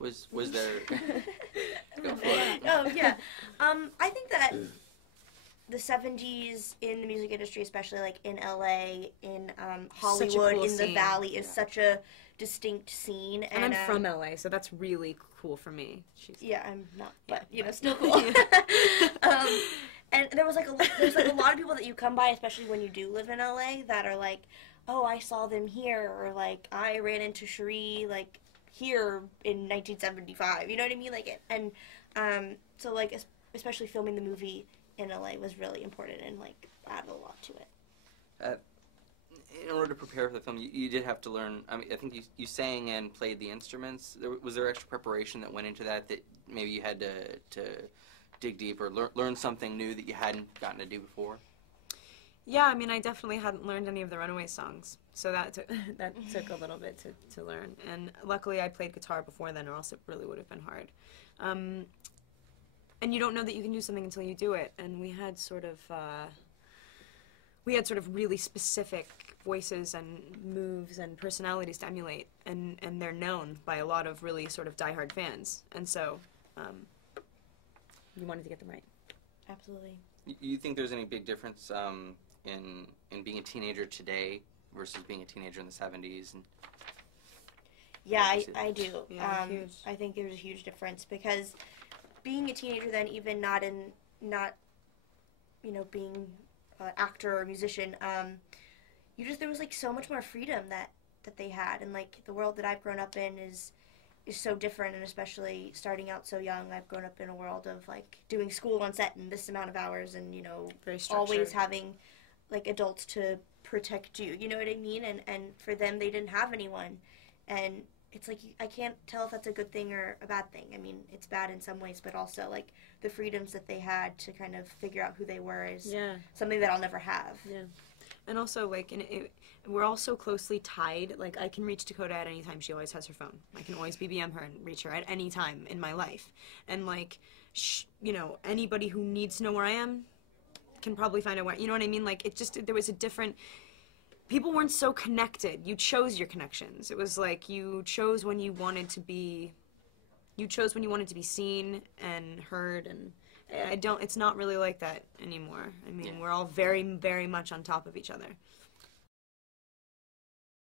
Was there? Go for it. Oh yeah, I think that the 70s in the music industry, especially like in LA, in Hollywood, cool in the scene. Valley, is such a distinct scene. And I'm from LA, so that's really cool for me. Yeah, I'm not, but you know, still cool. And there's like a lot of people that you come by, especially when you do live in LA, that are like, oh, I saw them here, or like I ran into Cherie like here in 1975. You know what I mean? Like, and so like especially filming the movie in LA was really important and like added a lot to it. In order to prepare for the film, you did have to learn. I mean, I think you sang and played the instruments. Was there extra preparation that went into that maybe you had to dig deep or learn something new that you hadn't gotten to do before? Yeah, I mean, I definitely hadn't learned any of the Runaways songs, so that took a little bit to learn. And luckily, I played guitar before then, or else it really would have been hard. And you don't know that you can do something until you do it. And we had sort of really specific voices and moves and personalities to emulate, and they're known by a lot of really sort of diehard fans. And so, you wanted to get them right. Absolutely. You think there's any big difference in being a teenager today versus being a teenager in the 70s? And yeah, I do. Yeah, huge. I think there's a huge difference because being a teenager then, even not you know, being an actor or musician, there was like so much more freedom that they had, and like the world that I've grown up in is so different, and especially starting out so young, I've grown up in a world of like doing school on set in this amount of hours, and you know, always having like adults to protect you, you know what I mean? And for them, they didn't have anyone, and it's like I can't tell if that's a good thing or a bad thing. I mean, it's bad in some ways, but also like the freedoms that they had to kind of figure out who they were is something that I'll never have. Yeah. And also, like, we're all so closely tied. Like, I can reach Dakota at any time. She always has her phone. I can always BBM her and reach her at any time in my life. And, like, you know, anybody who needs to know where I am can probably find out where, you know what I mean? Like, it just, there was a different, people weren't so connected. You chose your connections. It was like you chose when you wanted to be seen and heard, and it's not really like that anymore. I mean, we're all very, very much on top of each other.